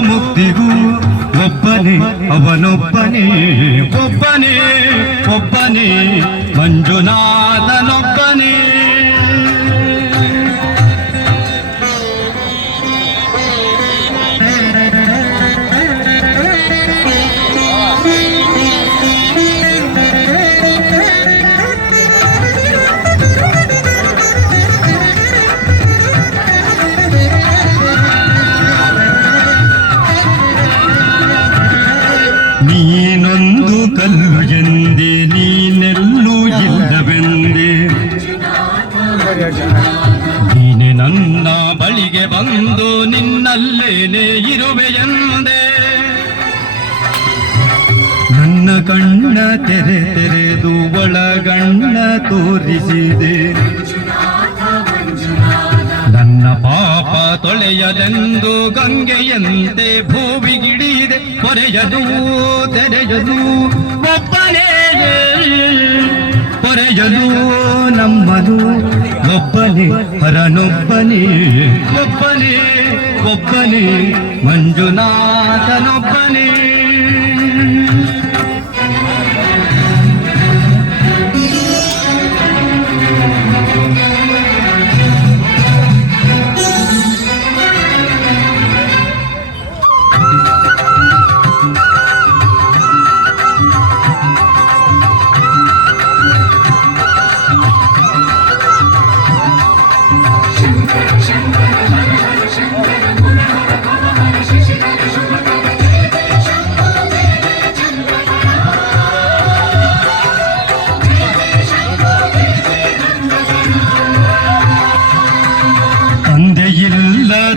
ಮುಕ್ತಿಗೂ ಒಬ್ಬನೇ ಅವನೊಬ್ಬನೇ ಒಬ್ಬನೇ ಒಬ್ಬನೇ ಮಂಜುನಾ ನೀನೊಂದು ಕಲ್ಲು ಎಂದೆ ನೀನೆಲ್ಲೂ ಇಲ್ಲವೆಂದೆ. ನೀನೆ ನನ್ನ ಬಳಿಗೆ ಬಂದು ನಿನ್ನಲ್ಲೇನೆ ಇರುವೆಯೆಂದೆ ನನ್ನ ಕಣ್ಣ ತೆರೆ ತೆರೆದು ಒಳಗಣ್ಣ ತೋರಿಸಿದೆ. ನನ್ನ ಪಾಪ ತೊಳೆಯಲೆಂದು ಗಂಗೆಯಂತೆ ಭೂವಿಗಿಡಿದೆ ಪೊರೆಯದು ತೆರೆಯದು ಒಬ್ಬನೇ ಪೊರೆಯದು ನಮ್ಮದು ಒಬ್ಬನೇ ಹರನೊಬ್ಬನೇ ಒಬ್ಬನೇ ಒಬ್ಬನೇ ಮಂಜುನಾಥನೊಬ್ಬನೇ.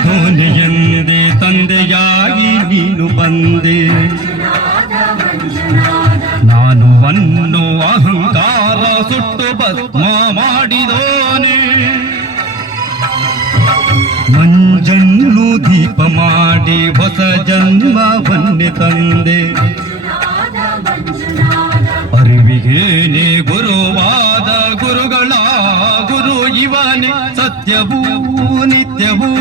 ಧೋನಿಯಂದೆ ತಂದೆಯಾಗಿ ನೀನು ಬಂದೆ. ನಾನು ಅನ್ನು ಅಹಂಕಾರ ಸುಟ್ಟು ಭಸ್ಮ ಮಾಡಿದೋನೆ. ಮಂಜನ್ನು ದೀಪ ಮಾಡಿ ಹೊಸ ಜನ್ಮವನ್ನೆ ತಂದೆ. ಅರಿವಿಗೇನೆ ಗುರುವಾದ ಗುರುಗಳ ಗುರು ಇವನೇ ಸತ್ಯವೂ ನಿತ್ಯವೂ.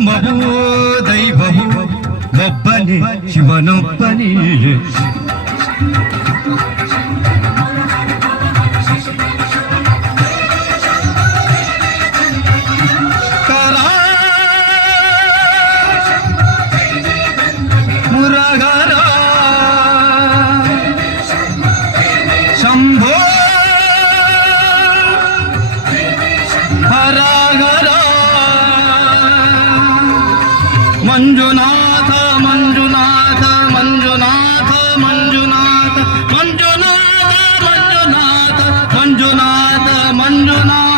ಧರ್ಮವೂ ದೈವವೂ ಒಬ್ಬನೇ ಶಿವನೊಬ್ಬನೇ मञ्जुनाथ मञ्जुनाथ मञ्जुनाथ मञ्जुनाथ मञ्जुनाथ मञ्जुनाथ मञ्जुनाथ मञ्जुनाथ